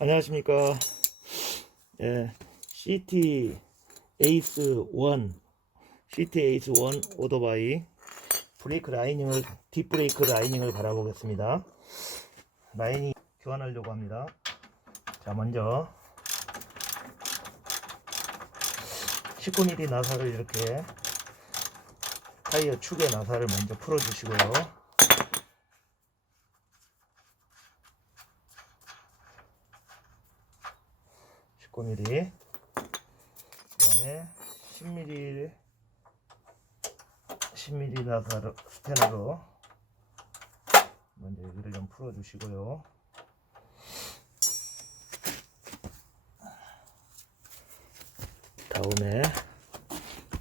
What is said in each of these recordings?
안녕하십니까. 예, CT 에이스 1, CT 에이스 1 오토바이 브레이크 라이닝을, 뒷브레이크 라이닝을 갈아보겠습니다. 라이닝 교환하려고 합니다. 자, 먼저 19mm 나사를 이렇게 타이어 축의 나사를 먼저 풀어주시고요. 십9 m m 그다음에 10mm 10mm 나사로 스테너로 먼저 여기를 좀 풀어주시고요. 다음에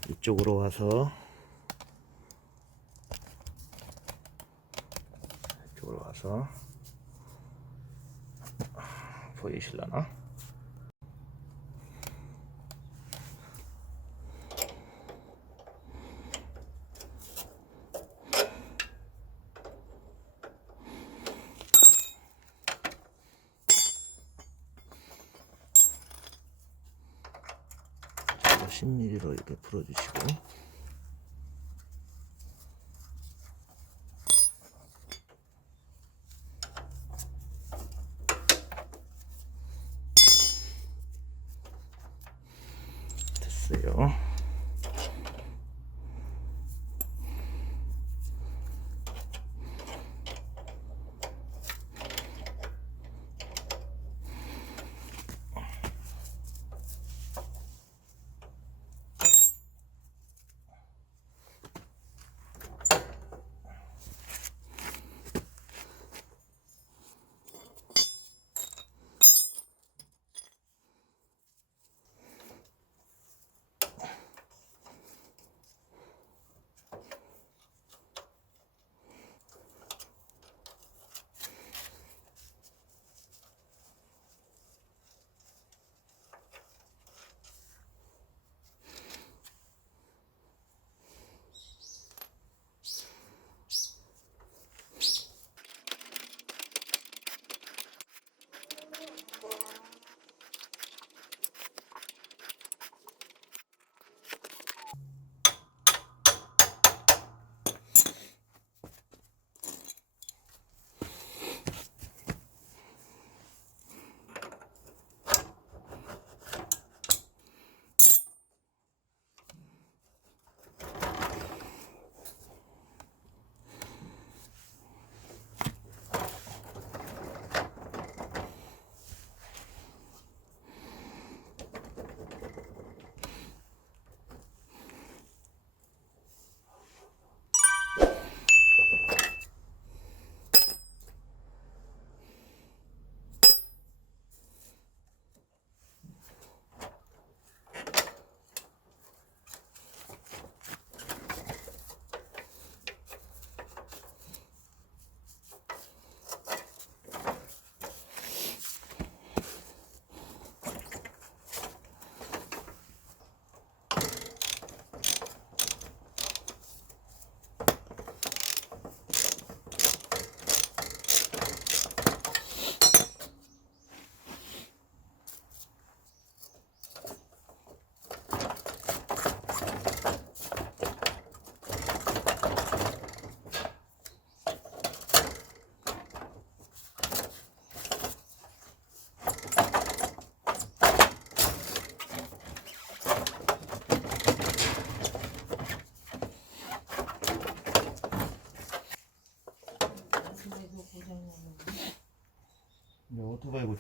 이쪽으로 와서 이쪽으로 와서 보이실라나? 이거 10mm로 이렇게 풀어주시고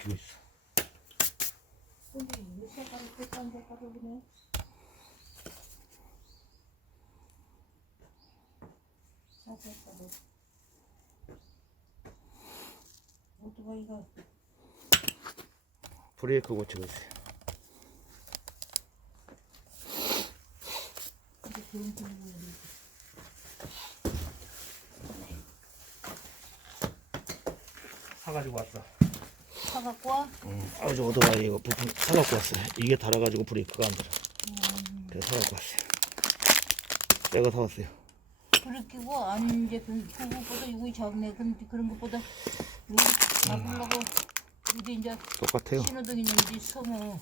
고치고 있어. 브레이크 고치고 분이 사가지고 왔어. 사갖고 와? 응. 아주 오토바이 이거 부품 사갖고 왔어요. 이게 달아가지고 브레이크가 안 들어. 그래서 사갖고 왔어요. 내가 사왔어요. 불을 끼고 아니 이제 그 그거보다 이거 작네 근데 그런 것보다 이거 잡으려고 이게 이제 똑같아요. 신호등이 있는지 서면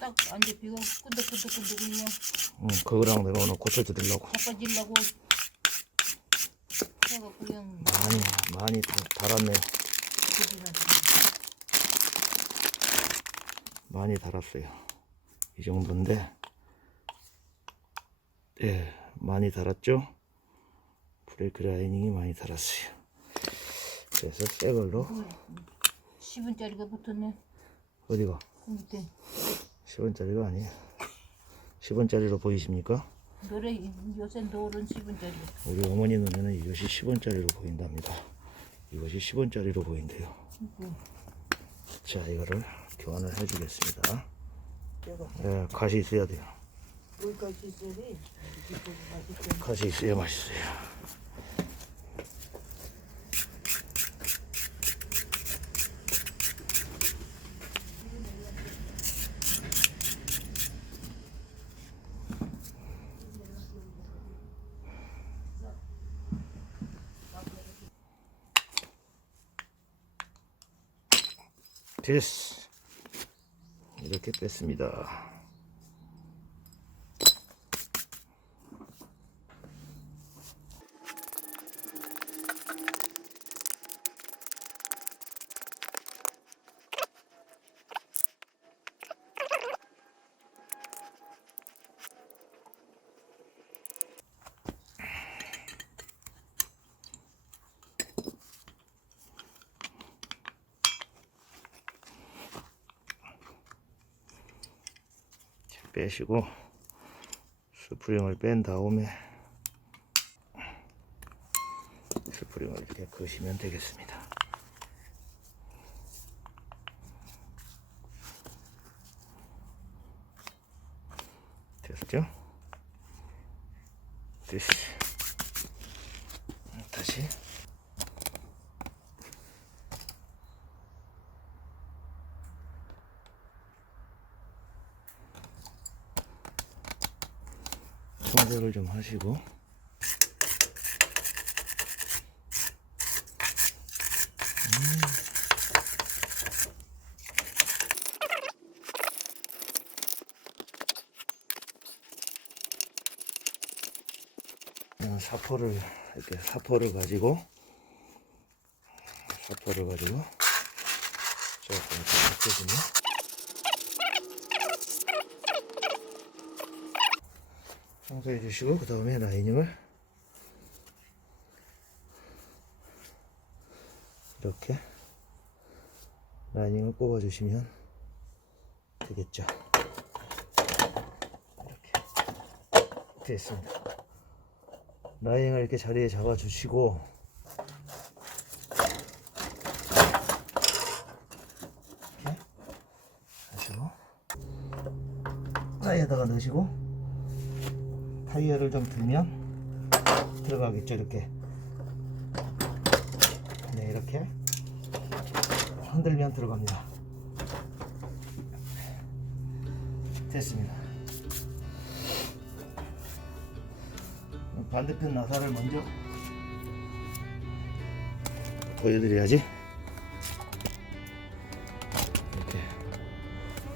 딱안 잡히고 끈덕끈덕끈덕 그냥 응, 그거랑 내가 오늘 고쳐드리려고 해갖고 그냥 많이 많이 다, 달았네요. 많이 달았어요. 이 정도인데, 예, 많이 달았죠? 브레이크 라이닝이 많이 달았어요. 그래서 새 걸로 10원짜리가 붙었네 어디가? 그 밑에 10원짜리가 아니에요. 10원짜리로 보이십니까? 노래 요새 노른 10원짜리 우리 어머니 눈에는 이것이 10원짜리로 보인답니다. 이것이 10원짜리로 보인대요. 자, 이거를 교환을 해주겠습니다. 예, 가시 있어야 돼요. 가시 있어야 맛있어요. 됐어. 이렇게 뺐습니다. 빼시고 스프링을 뺀 다음에 스프링을 이렇게 거시면 되겠습니다. 됐죠? 됐어. 다시 청소를 좀 하시고. 음, 사포를 이렇게 사포를 가지고 사포를 가지고 조금 이렇게 바꿔주면 청소해 주시고 그 다음에 라이닝을 이렇게 라이닝을 뽑아 주시면 되겠죠. 이렇게 됐습니다. 라이닝을 이렇게 자리에 잡아 주시고 이렇게 하시고 사이에다가 넣으시고 타이어를 좀 들면 들어가겠죠 이렇게. 네 이렇게 흔들면 들어갑니다. 됐습니다. 반대편 나사를 먼저 보여드려야지. 이렇게.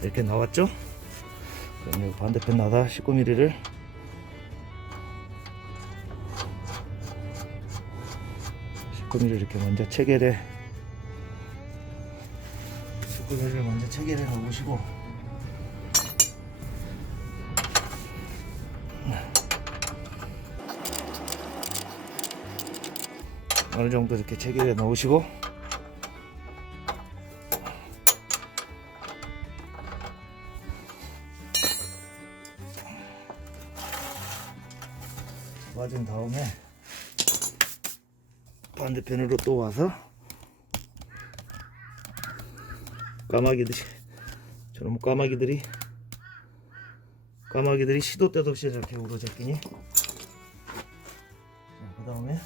이렇게 나왔죠? 그럼 이 반대편 나사 19mm를 19mm 이렇게 먼저 체결해. 19mm를 먼저 체결해 놓으시고. 어느 정도 이렇게 체결해 놓으시고. 맞은 다음에 반대편으로 또 와서 까마귀들이 저놈 까마귀들이 까마귀들이 시도 때도 없이 이렇게 우러졌더니. 그 다음에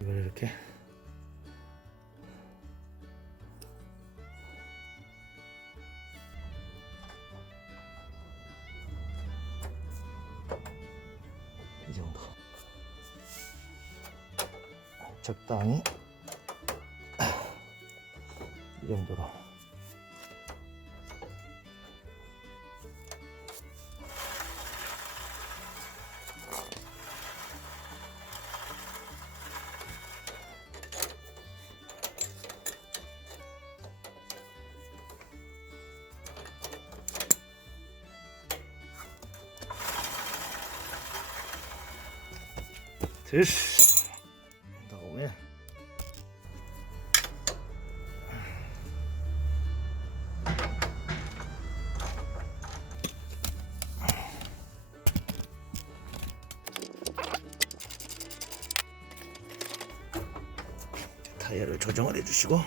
이걸 이렇게 적당히 이 정도로. 됐어 타이어를 조정을 해주시고